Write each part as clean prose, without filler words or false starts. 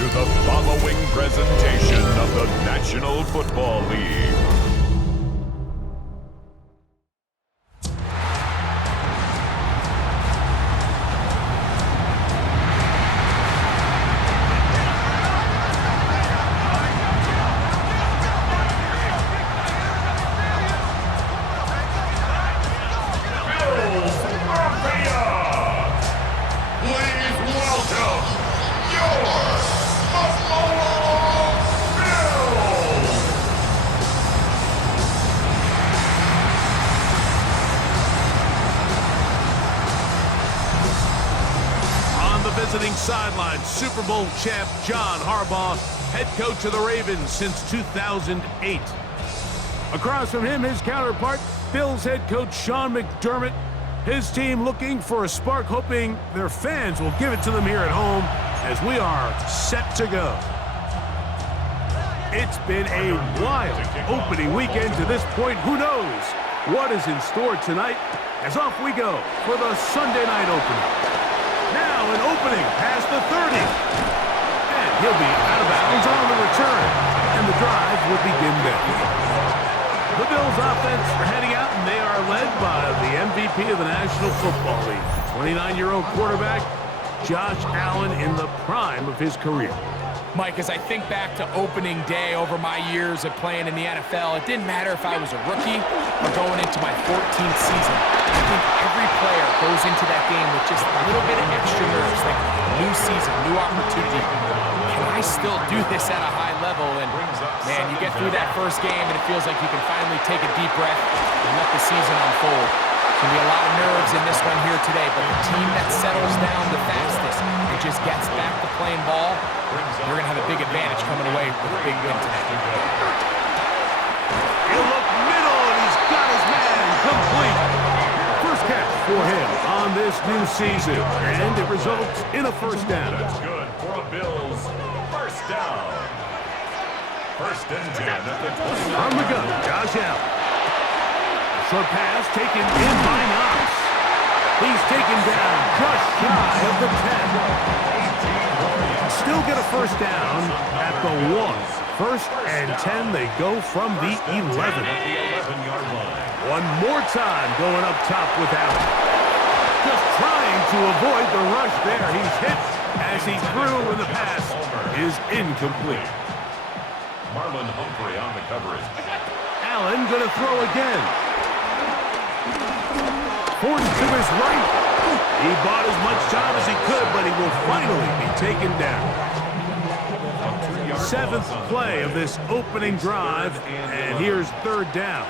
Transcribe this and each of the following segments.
to the following presentation of the National Football League. Visiting sideline, Super Bowl champ John Harbaugh, head coach of the Ravens since 2008. Across from him, his counterpart, Bills head coach Sean McDermott. His team looking for a spark, hoping their fans will give it to them here at home as we are set to go. It's been a wild opening weekend to this point. Who knows what is in store tonight as off we go for the Sunday night opener. Now an opening past the 30. And he'll be out of bounds on the return. And the drive will begin then. The Bills offense are heading out, and they are led by the MVP of the National Football League, 29-year-old quarterback Josh Allen in the prime of his career. Mike, as I think back to opening day over my years of playing in the NFL, it didn't matter if I was a rookie or going into my 14th season. I think every player goes into that game with just a little bit of extra nerves, like new season, new opportunity. Can I still do this at a high level? And man, you get through that first game and it feels like you can finally take a deep breath and let the season unfold. Can be a lot of nerves in this one here today, but the team that settles down the fastest and just gets back to playing ball, they're going to have a big advantage coming away with a big win tonight. He'll look middle, and he's got his man complete. First catch for him on this new season, and it results in a first down. That's good for a Bills first down. First and 10 at the 20. From the gun, Josh Allen. Short pass taken in by Knox. He's taken down just shy of the 10. Still get a first down at the 1. First and 10, they go from the 11. One more time going up top with Allen. Just trying to avoid the rush there. He's hit as he threw, and the pass is incomplete. Marlon Humphrey on the coverage. Allen going to throw again. Forced to his right. He bought as much time as he could, but he will finally be taken down. 7th play of this opening drive, and here's third down.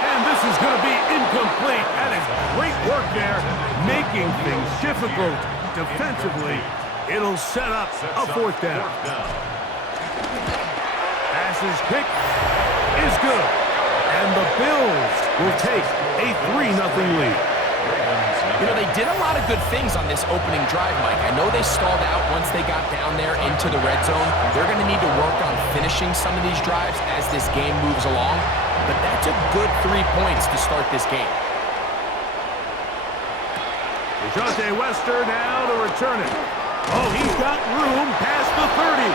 And this is going to be incomplete. That is great work there, making things difficult defensively. It'll set up a fourth down. Passes kick is good. And the Bills will take a 3-0 lead. You know, they did a lot of good things on this opening drive, Mike. I know they stalled out once they got down there into the red zone. They're going to need to work on finishing some of these drives as this game moves along. But that's a good 3 points to start this game. DeJounte Wester now to return it. Oh, he's got room past the 30.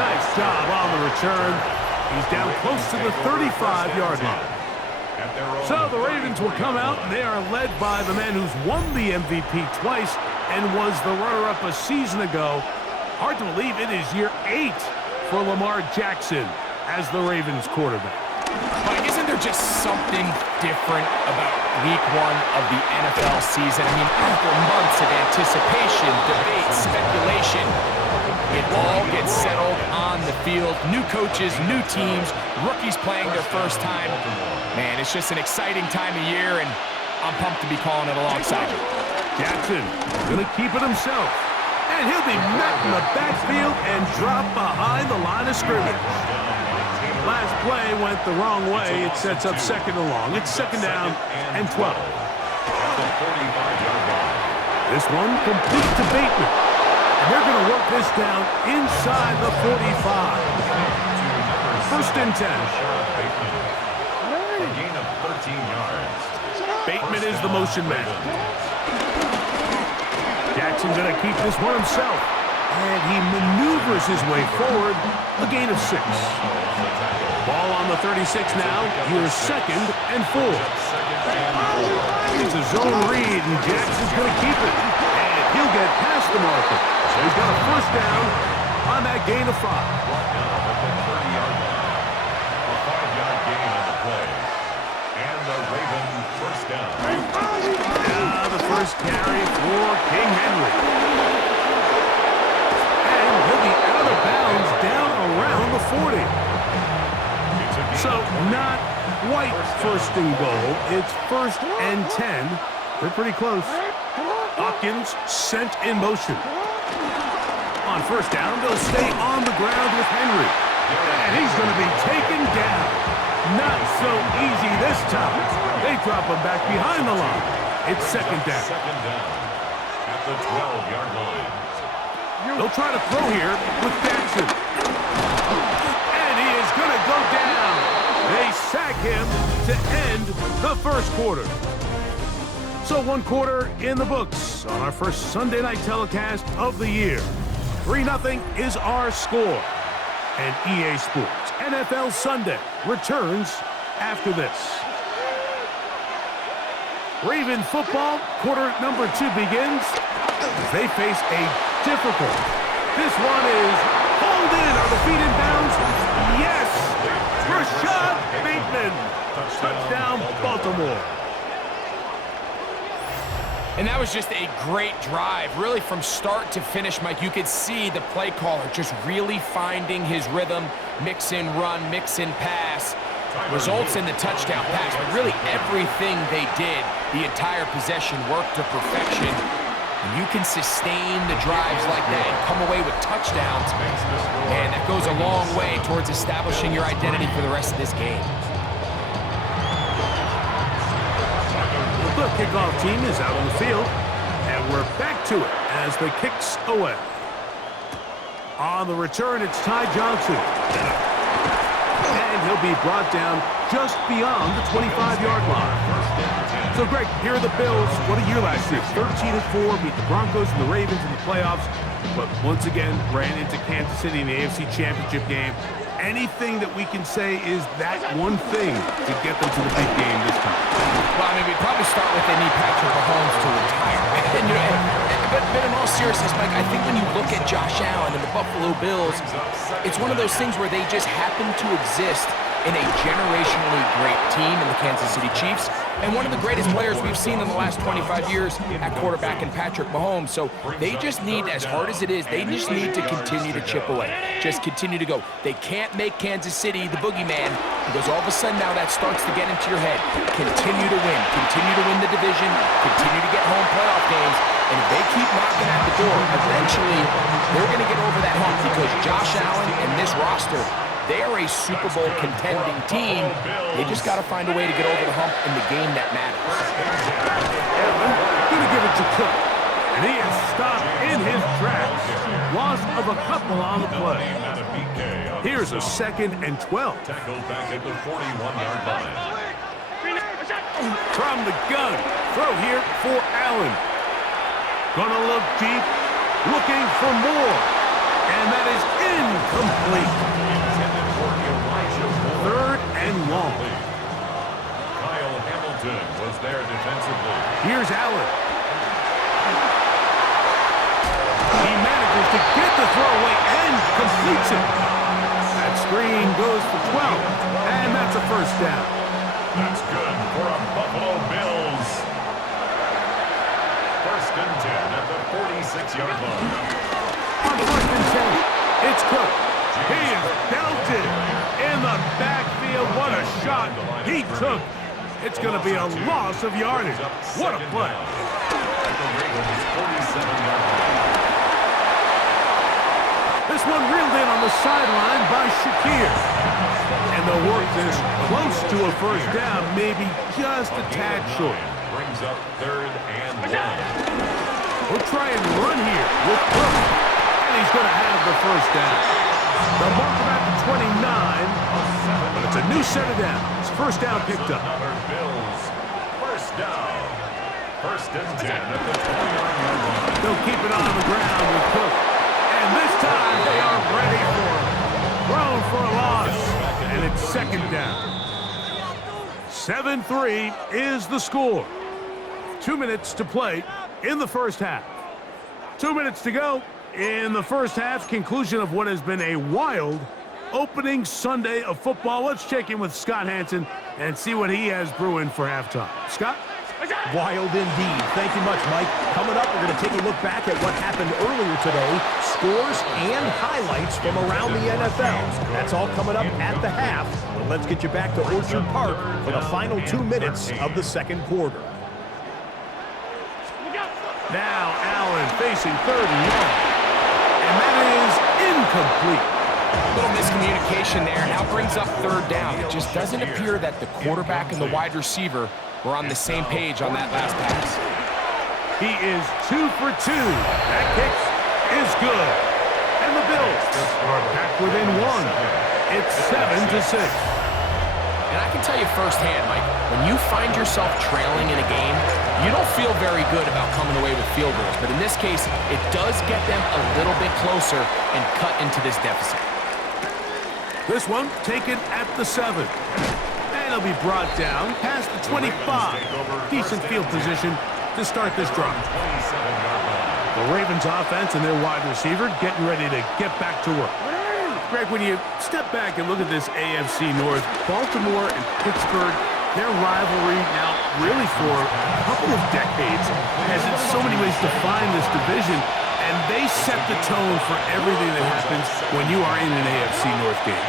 Nice job on the return. He's down close to the 35-yard line. So the Ravens will come out, and they are led by the man who's won the MVP twice and was the runner-up a season ago. Hard to believe it is year 8 for Lamar Jackson as the Ravens quarterback. Mike, isn't there just something different about week 1 of the NFL season? I mean, after months of anticipation, debate, speculation, it all gets settled on the field. New coaches, new teams, rookies playing their first time. Man, it's just an exciting time of year, and I'm pumped to be calling it alongside you. Jackson going to keep it himself. And he'll be met in the backfield and dropped behind the line of scrimmage. Last play went the wrong way. It sets up second and long. It's second down and 12. This one complete to Bateman. And they're going to work this down inside the 45. First and 10. A gain of 13 yards. Bateman is the motion man. Jackson going to keep this one himself. And he maneuvers his way forward, a gain of 6. Ball on the 36 now. Here's 2nd and 4. It's a zone read, and Jackson's going to keep it. And he'll get past the marker. So he's got a first down on that gain of 5. Brought down at the 30-yard line. A 5-yard gain on the play. And the Ravens first down. Now the first carry for King Henry. And he'll be out of bounds down around the 40. So not quite first and goal. It's 1st and 10. They're pretty close. Hopkins sent in motion. On first down, they'll stay on the ground with Henry. And he's going to be taken down. Not so easy this time. They drop him back behind the line. It's 2nd down. Second down at the 12-yard line. They'll try to throw here with Jackson. And he is going to go down. They sack him to end the first quarter. So 1 quarter in the books on our first Sunday night telecast of the year. 3-0 is our score. And EA Sports NFL Sunday returns after this. Raven football, quarter number 2 begins as they face a difficult. This one is hauled in. Are the feet in bounds? Yes! Rashad Bateman. Touchdown, Baltimore. And that was just a great drive. Really from start to finish, Mike, you could see the play caller just really finding his rhythm. Mix in run, mix in pass. Results in the touchdown pass. But really everything they did, the entire possession worked to perfection. And you can sustain the drives like that and come away with touchdowns. Man, that goes a long way towards establishing your identity for the rest of this game. The kickoff team is out on the field, and we're back to it as the kicks away. On the return, it's Ty Johnson. And he'll be brought down just beyond the 25-yard line. So, Greg, here are the Bills. What a year last year. 13-4, beat the Broncos and the Ravens in the playoffs, but once again ran into Kansas City in the AFC Championship game. Anything that we can say is that one thing to get them to the big game this time? Well, I mean, we'd probably start with they need Patrick Mahomes to retire. But in all seriousness, Mike, I think when you look at Josh Allen and the Buffalo Bills, it's one of those things where they just happen to exist in a generationally great team in the Kansas City Chiefs, and one of the greatest players we've seen in the last 25 years at quarterback in Patrick Mahomes. So they just need, as hard as it is, they just need to continue to chip away. Just continue to go. They can't make Kansas City the boogeyman, because all of a sudden now that starts to get into your head. Continue to win. Continue to win the division. Continue to get home playoff games. And if they keep knocking at the door, eventually they're going to get over that hump, because Josh Allen and this roster, they are a Super Bowl contending team. They just got to find a way to get over the hump in the game that matters. Allen going to give it to Cook. And he is stopped in his tracks. Loss of a couple on the play. Here's a 2nd and 12. Tackled back at the 41-yard line. From the gun. Throw here for Allen. Gonna look deep. Looking for more. And that is incomplete. 3rd and long. Kyle Hamilton was there defensively. Here's Allen. He manages to get the throw away and completes it. That screen goes for 12, and that's a first down. That's good for a Buffalo Bills. 1st and 10 at the 46-yard line. On 1st and 10, it's Cook. He is belted in the backfield. What a shot he took. It's going to be a loss of yardage. What a play. At the Ravens' 47-yard line. This one reeled in on the sideline by Shakir. And they'll work this close to a first down, maybe just a tad short. Brings up 3rd and 1. We'll try and run here with Cook. And he's going to have the first down. They'll mark him at the 29, but it's a new set of downs. First down picked up. Another Bills. First down. First and 10 at the 20-yard line. They'll keep it on the ground with Cook. And this time they are ready for him. Thrown for a loss. And it's second down. 7-3 is the score. 2 minutes to play in the first half. 2 minutes to go in the first half. Conclusion of what has been a wild opening Sunday of football. Let's check in with Scott Hansen and see what he has brewing for halftime. Scott? Wild indeed. Thank you much, Mike. Coming up, we're going to take a look back at what happened earlier today, scores and highlights from around the NFL. That's all coming up at the half. But let's get you back to Orchard Park for the final 2 minutes of the second quarter. Now Allen facing 3rd and 1. And that is incomplete. A little miscommunication there. Now brings up 3rd down. It just doesn't appear that the quarterback and the wide receiver were on the same page on that last pass. He is 2 for 2. That kick is good. And the Bills are back within 1. It's 7-6. And I can tell you firsthand, Mike, when you find yourself trailing in a game, you don't feel very good about coming away with field goals. But in this case, it does get them a little bit closer and cut into this deficit. This one taken at the 7. And it'll be brought down past the 25. Decent field position to start this drive. The Ravens offense and their wide receiver getting ready to get back to work. Greg, when you step back and look at this AFC North, Baltimore and Pittsburgh, their rivalry now really for a couple of decades has in so many ways defined this division, and they set the tone for everything that happens when you are in an AFC North game.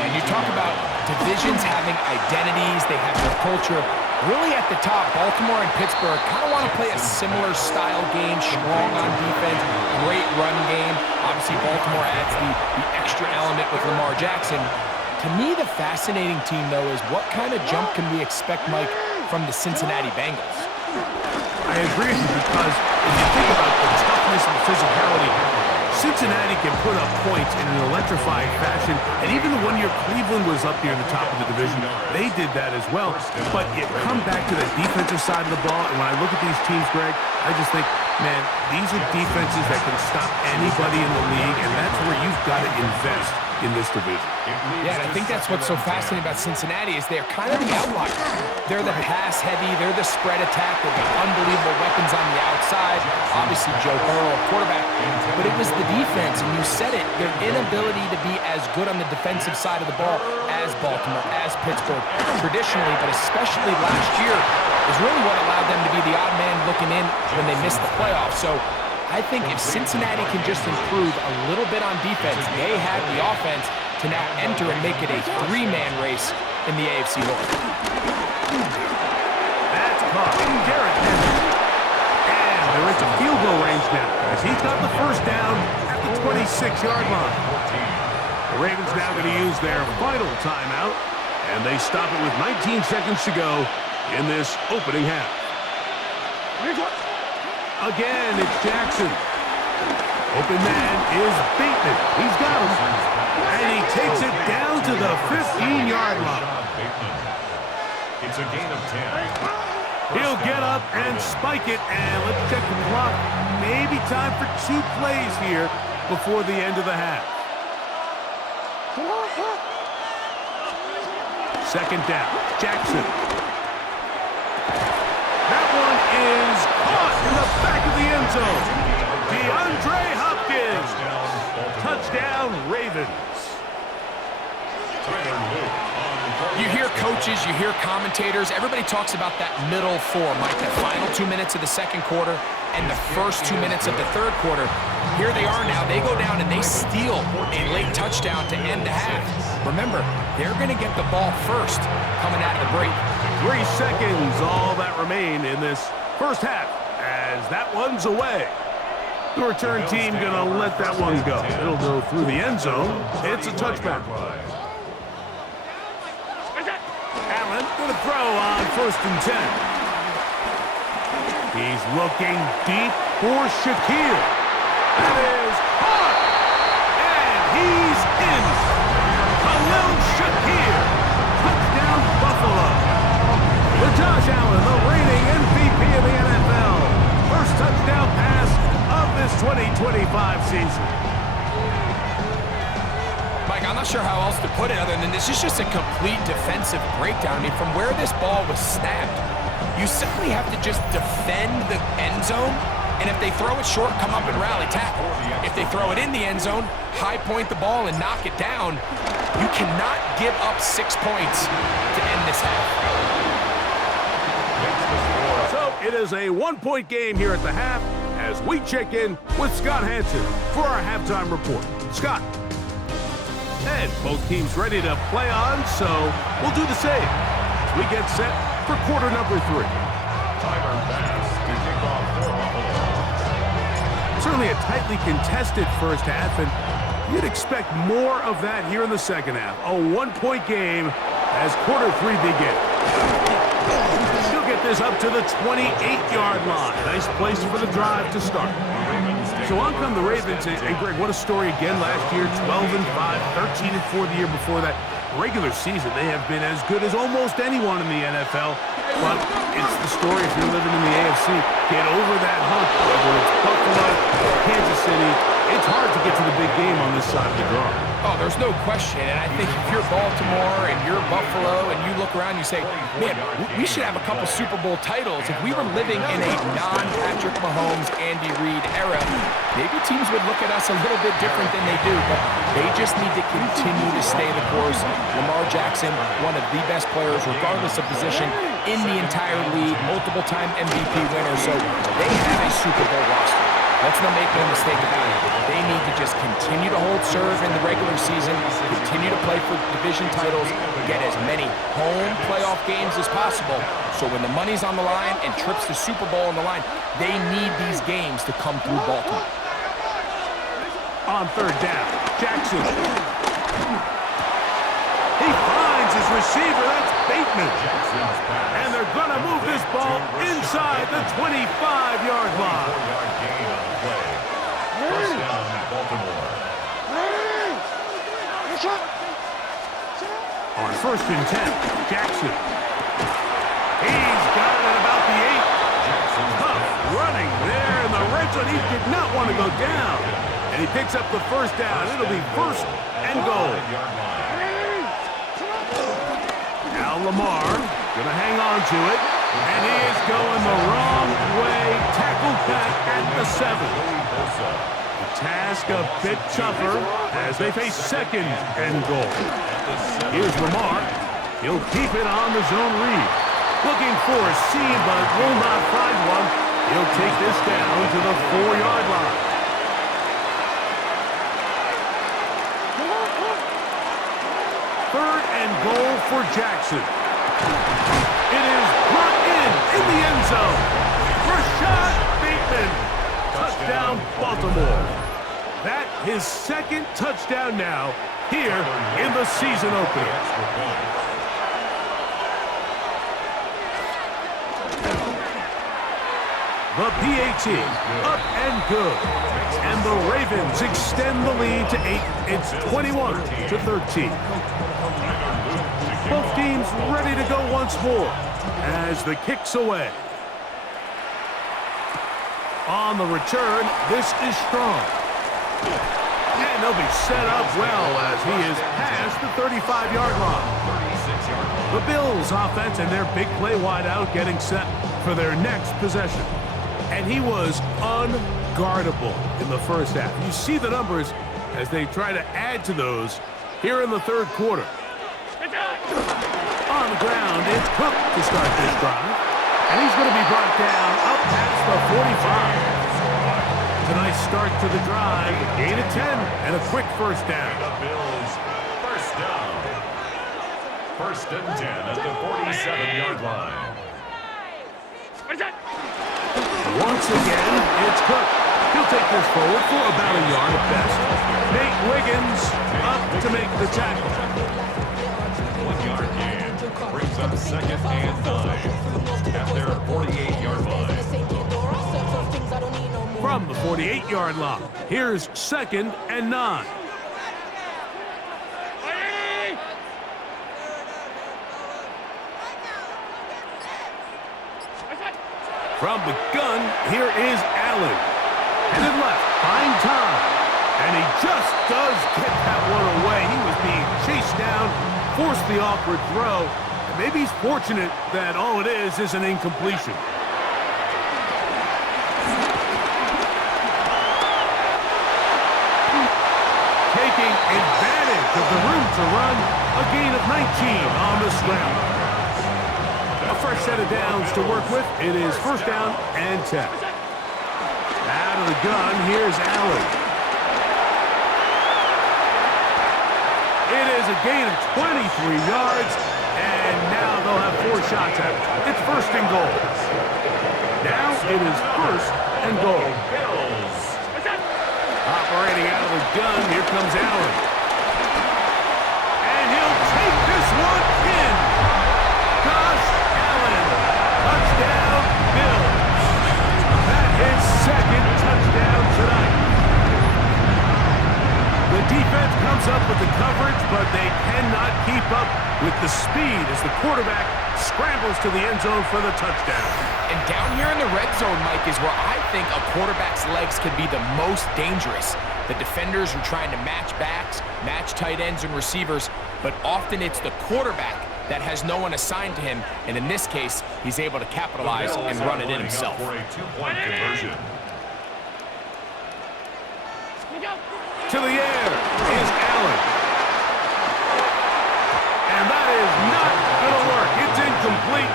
And you talk about divisions having identities, they have their culture. Really at the top, Baltimore and Pittsburgh kind of want to play a similar style game, strong on defense, great run game. Obviously, Baltimore adds the extra element with Lamar Jackson. To me, the fascinating team, though, is what kind of jump can we expect, Mike, from the Cincinnati Bengals? I agree with you because if you think about the toughness and physicality, Cincinnati can put up points in an electrifying fashion, and even the 1 year Cleveland was up near the top of the division, they did that as well. But you come back to the defensive side of the ball, and when I look at these teams, Greg, I just think, man, these are defenses that can stop anybody in the league, and that's where you've got to invest in this division. Yeah, and I think that's what's so fascinating about Cincinnati is they're kind of the outlier. They're the pass heavy, they're the spread attack, they've got unbelievable weapons on the outside. Obviously, Joe Burrow, quarterback. But it was the defense, and you said it, their inability to be as good on the defensive side of the ball as Baltimore, as Pittsburgh, traditionally, but especially last year, is really what allowed them to be the odd man looking in when they missed the playoffs. So I think if Cincinnati can just improve a little bit on defense, they have the offense to now enter and make it a 3-man race in the AFC North. That's caught. Derrick Henry. And they're into field goal range now as he's got the first down at the 26-yard line. The Ravens now going to use their final timeout, and they stop it with 19 seconds to go in this opening half. Again, it's Jackson. Open man is Bateman. He's got him. And he takes it down to the 15-yard line. It's a gain of 10. He'll get up and spike it, and let's check the clock. Maybe time for 2 plays here before the end of the half. Second down, Jackson. That one is caught in the back of the end zone. DeAndre Hopkins. Touchdown, Ravens. You hear coaches, you hear commentators, everybody talks about that middle 4, Mike, the final 2 minutes of the second quarter and the first 2 minutes of the third quarter. Here they are now. They go down and they steal a late touchdown to end the half. Remember, they're going to get the ball first coming out of the break. 3 seconds, all that remain in this first half as that one's away. The return team going to let that one go. It'll go through the end zone. It's a touchback. Allen going to throw on 1st and 10. He's looking deep for Shakir. That is caught. And he's in. Khalil Shakir. Touchdown, Buffalo. With Josh Allen, the reigning MVP of the NFL. not sure how else to put it other than this is just a complete defensive breakdown. I mean, from where this ball was snapped, you simply have to just defend the end zone, and if they throw it short, come up and rally tackle. If they throw it in the end zone, high point the ball and knock it down. You cannot give up 6 points to end this half. So it is a 1-point game here at the half as we check in with Scott Hansen for our halftime report. Scott. And both teams ready to play on, so we'll do the same as we get set for quarter number 3. Timer pass to kick off for Buffalo. Certainly a tightly contested first half, and you'd expect more of that here in the second half. A 1-point game as quarter 3 begins. He'll get this up to the 28-yard line. Nice place for the drive to start. So on come the Ravens, and Greg, what a story again last year, 12-5, 13-4 the year before that. Regular season, they have been as good as almost anyone in the NFL, but it's the story if you're living in the AFC. Get over that hump, whether it's Buffalo or Kansas City. It's hard to get to the big game on this side of the draw. Oh, there's no question, and I think if you're Baltimore and you're Buffalo and you look around, you say, man, we should have a couple Super Bowl titles. If we were living in a non-Patrick Mahomes, Andy Reid era, maybe teams would look at us a little bit different than they do, but they just need to continue to stay the course. Lamar Jackson, one of the best players, regardless of position, in the entire league, multiple-time MVP winner, so they have a Super Bowl roster. Let's not make no mistake about it. They need to just continue to hold serve in the regular season, continue to play for division titles, get as many home playoff games as possible. So when the money's on the line and trips to Super Bowl on the line, they need these games to come through Baltimore. On third down, Jackson. He finds his receiver. That's Bateman. And they're going to move this ball inside the 25-yard line. 4-yard gain on the play. First down, Baltimore. On 1st and 10, Jackson. He's got it at about the 8. Tough running there in the red zone. He did not want to go down. And he picks up the first down. It'll be 1st and goal. Now Lamar going to hang on to it. And he is going the wrong way. Tackled back at the 7. The task a bit tougher as they face 2nd and goal. Here's Lamar. He'll keep it on the zone read. Looking for a seam, but will not find one. He'll take this down to the 4-yard line. Third and goal for Jackson. It is brought in the end zone. Rashad Bateman. Touchdown, Baltimore. That his 2nd touchdown now here in the season opener. The PAT up and good. And the Ravens extend the lead to 8. It's 21-13. Both teams ready to go once more as the kick's away. On the return, this is strong. And they'll be set up well as he is past the 35-yard line. The Bills offense and their big play wideout getting set for their next possession. And he was unguardable in the first half. You see the numbers as they try to add to those here in the third quarter. On the ground, it's Cook to start this drive. And he's going to be brought down up past the 45. It's a nice start to the drive. Gain of 10 and a quick first down. The Bills, first down. 1st and 10 at the 47-yard line. Once again, it's Cook. He'll take this forward for about a yard at best. Nate Wiggins up to make the tackle. 1-yard gain brings up 2nd and 9 at their 48-yard line. From the 48-yard line, here's 2nd and 9. From the gun, here is Allen. Headed left, find time. And he just does get that one away. He was being chased down, forced the awkward throw. And maybe he's fortunate that all it is an incompletion. Taking advantage of the room to run, a gain of 19 on the scramble. A fresh set of downs to work with. It is first down and 10. Out of the gun, here's Allen. It is a gain of 23 yards, and now they'll have 4 shots at it. It's first and goal. Now it is first and goal. Operating out of the gun, here comes Allen. And he'll take this one in. Josh Allen, touchdown Bills. That is second touchdown tonight. The defense comes up with the coverage, but they cannot keep up with the speed as the quarterback scrambles to the end zone for the touchdown. And down here in the red zone, Mike, is where I think a quarterback's legs can be the most dangerous. The defenders are trying to match backs, match tight ends and receivers, but often it's the quarterback that has no one assigned to him, and in this case, he's able to capitalize and run it in himself. For a 2-point conversion. To the air is Allen. And that is not going to work. It's incomplete.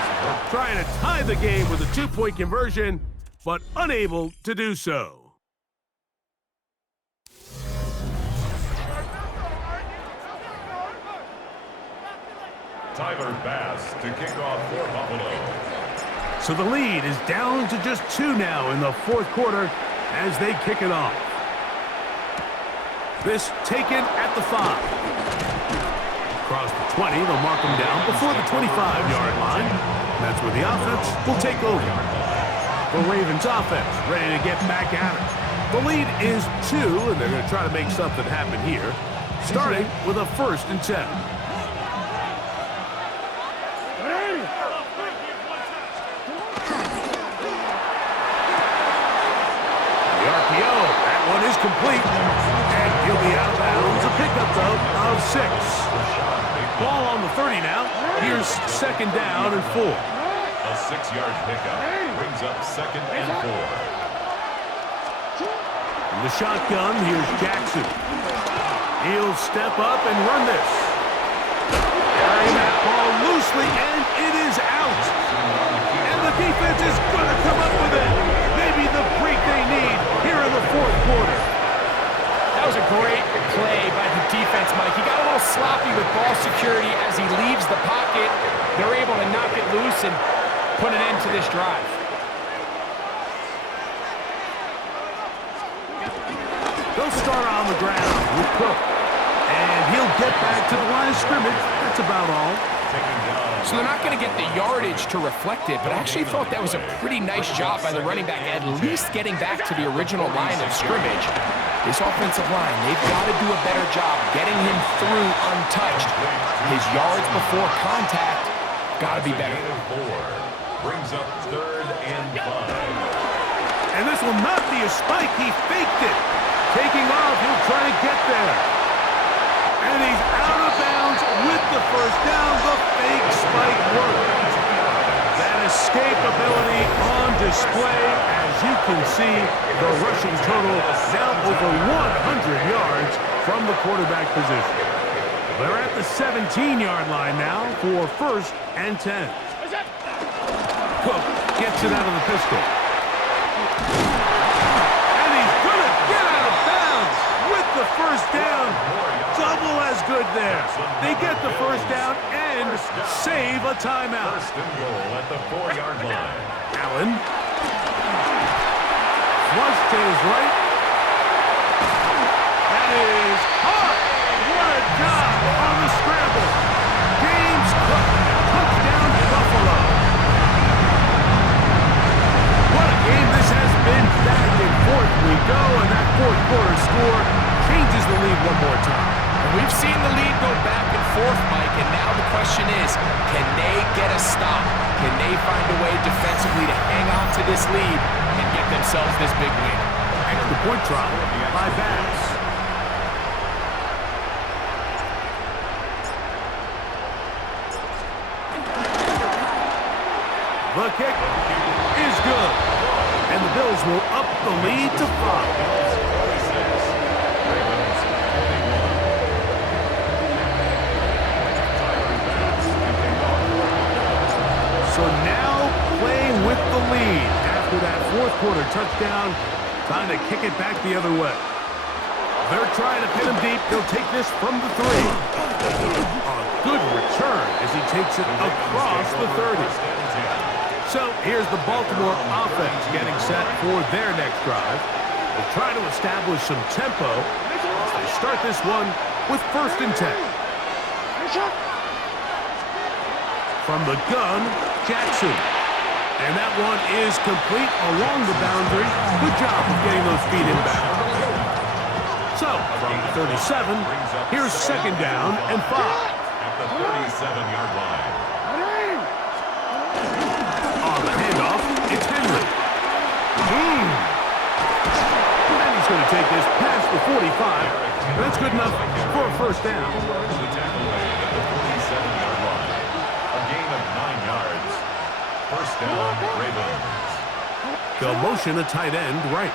Trying to tie the game with a 2-point conversion, but unable to do so. Tyler Bass to kick off for Buffalo. So the lead is down to just 2 now in the fourth quarter as they kick it off. This taken at the 5. Across the 20, they'll mark them down before the 25-yard line. That's where the offense will take over. The Ravens offense ready to get back at it. The lead is 2, and they're going to try to make something happen here, starting with a first and 10. One is complete, and he'll be out of bounds. A pickup, though, of 6. Ball on the 30 now. Here's second down and 4. A 6-yard pickup brings up second and 4. In the shotgun, here's Jackson. He'll step up and run this. Carrying that ball loosely, and it is out. And the defense is going to come up with it. Maybe the break they need here in the fourth quarter. That was a great play by the defense, Mike. He got a little sloppy with ball security as he leaves the pocket. They're able to knock it loose and put an end to this drive. They'll start on the ground with Cook. And he'll get back to the line of scrimmage. That's about all. So they're not going to get the yardage to reflect it, but I actually thought that was a pretty nice job by the running back, at least getting back to the original line of scrimmage. This offensive line, they've got to do a better job getting him through untouched. His yards before contact got to be better. Brings up third and 5. And this will not be a spike. He faked it. Taking off, he'll try to get there. And he's out of bounds with the first down. The fake spike worked. That escapability on display. As you can see, the rushing total now over 100 yards from the quarterback position. They're at the 17-yard line now for first and 10. Cook gets it out of the pistol. And he's going to get out of bounds with the first down. Double as good there. They get the first down and save a timeout. First and goal at the 4-yard line. Allen. Flush to his right. That is hard. What a job on the scramble. James Cook. Touchdown Buffalo. What a game this has been. Back and forth we go, and that fourth quarter score changes the lead one more time. We've seen the lead go back and forth, Mike, and now the question is, can they get a stop? Can they find a way defensively to hang on to this lead and get themselves this big win? Extra point try by Bass. The kick is good. And the Bills will up the lead to 5. So now playing with the lead after that fourth quarter touchdown, trying to kick it back the other way. They're trying to pin him deep. They'll take this from the 3. A good return as he takes it across the 30. So here's the Baltimore offense getting set for their next drive. They'll try to establish some tempo as they start this one with 1st and 10. From the gun, Jackson. And that one is complete along the boundary. Good job of getting those feet inbound. So, from the 37, here's 2nd down and 5. At the 37-yard line. On the handoff, it's Henry. And he's going to take this past the 45. And that's good enough for a 1st down. The tackle made at the 47-yard line. A gain of 9 yards. 1st down, Ravens. They'll motion a tight end right.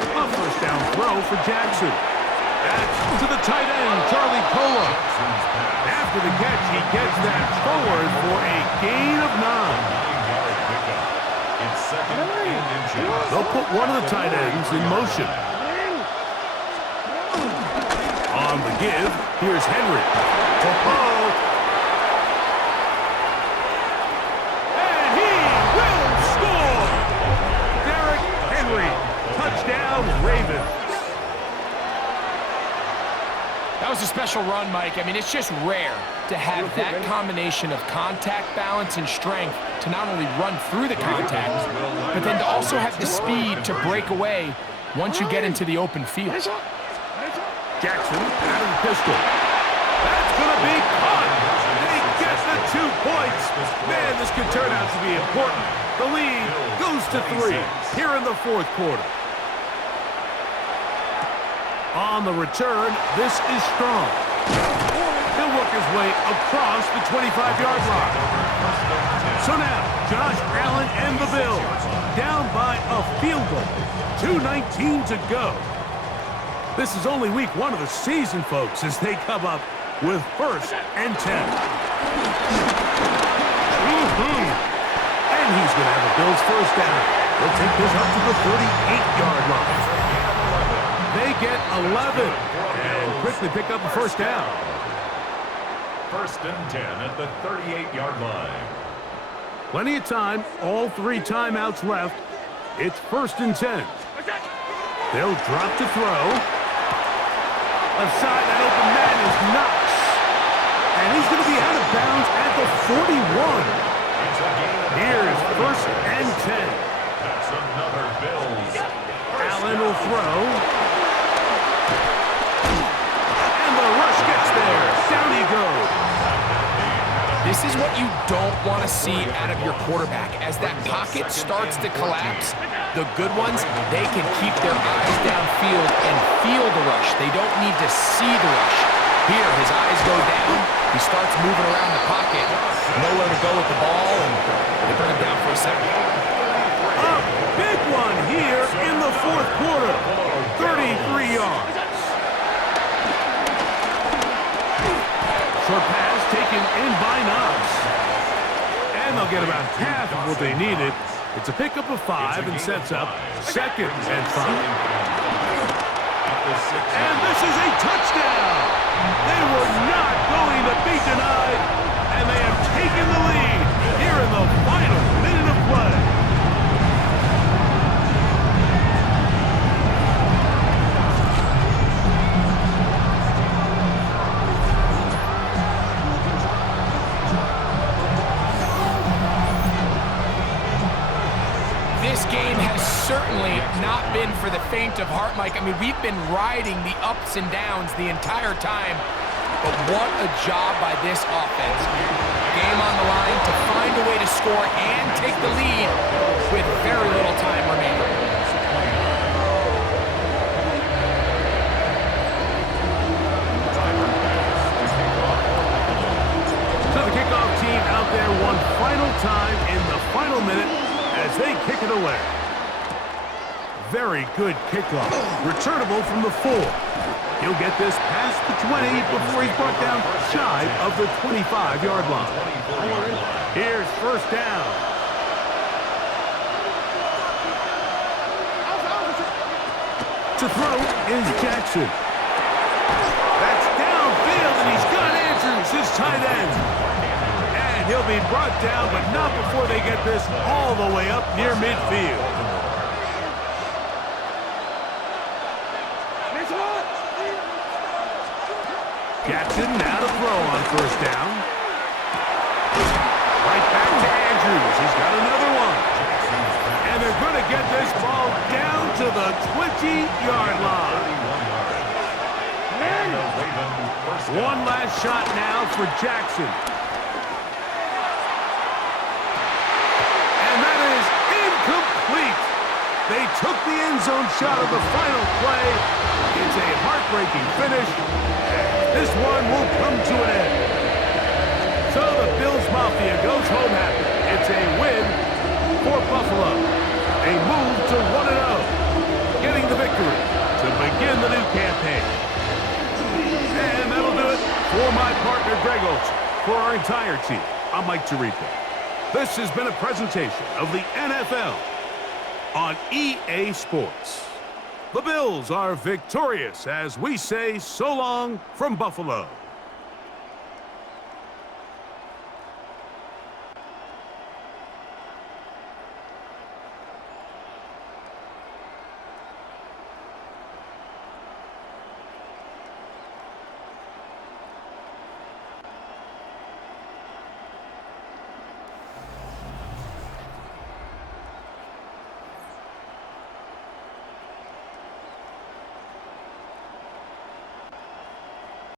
A 1st down throw for Jackson. That's to the tight end, Charlie Cola. After the catch, he gets that forward for a gain of 9. 9-yard pickup. It's 2nd and inches. They'll put one of the tight ends in motion. On the give, here's Henry. And he will score! Derrick Henry, touchdown Ravens. That was a special run, Mike. I mean, it's just rare to have that combination of contact balance and strength to not only run through the contact, but then to also have the speed to break away once you get into the open field. Jackson out of the pistol. That's going to be caught. They get the 2 points. Man, this could turn out to be important. The lead goes to 3 here in the 4th quarter. On the return, this is Strong. He'll work his way across the 25-yard line. So now, Josh Allen and the Bills down by a field goal. 2:19 to go. This is only week 1 of the season, folks, as they come up with 1st and 10. And he's going to have a Bills 1st down. They'll take this up to the 38-yard line. They get 11 and quickly pick up a 1st down. 1st and 10 at the 38-yard line. Plenty of time, all 3 timeouts left. It's 1st and 10. They'll drop to throw. Aside that open man is Knox. And he's going to be out of bounds at the 41. Here's 1st and 10. That's another Bills. Allen will throw. And the rush gets there. Down he goes. This is what you don't want to see out of your quarterback. As that pocket starts to collapse, the good ones, they can keep their eyes downfield and feel the rush. They don't need to see the rush. Here, his eyes go down. He starts moving around the pocket. Nowhere to go with the ball, and they bring him down for a second. A big one here in the 4th quarter. 33 yards. Short pass taken in by Knox. And they'll get about half of what they needed. It's a pickup of 5 and sets up 2nd and 5. And this is a touchdown. They were not going to be denied, and they have taken the lead here in the final minute of play. This game has certainly not been for the faint of heart, Mike. I mean, we've been riding the ups and downs the entire time, but what a job by this offense. Game on the line to find a way to score and take the lead with very little time remaining. kickoff team out there one final time in the final minute as they kick it away. Very good kickoff. Returnable from the 4. He'll get this past the 20 before he's brought down shy of the 25-yard line. Here's first down. To throw is Jackson. That's downfield, and he's got Andrews, his tight end. And he'll be brought down, but not before they get this all the way up near midfield. Jackson now to throw on first down. Right back to Andrews. He's got another one. And they're going to get this ball down to the 20-yard line. One last shot now for Jackson. And that is incomplete. They took the end zone shot of the final play. It's a heartbreaking finish. This one will come to an end. So the Bills Mafia goes home happy. It's a win for Buffalo. They move to 1-0, getting the victory to begin the new campaign. And that'll do it for my partner, Greg Olson. For our entire team, I'm Mike Tirico. This has been a presentation of the NFL on EA Sports. The Bills are victorious as we say so long from Buffalo.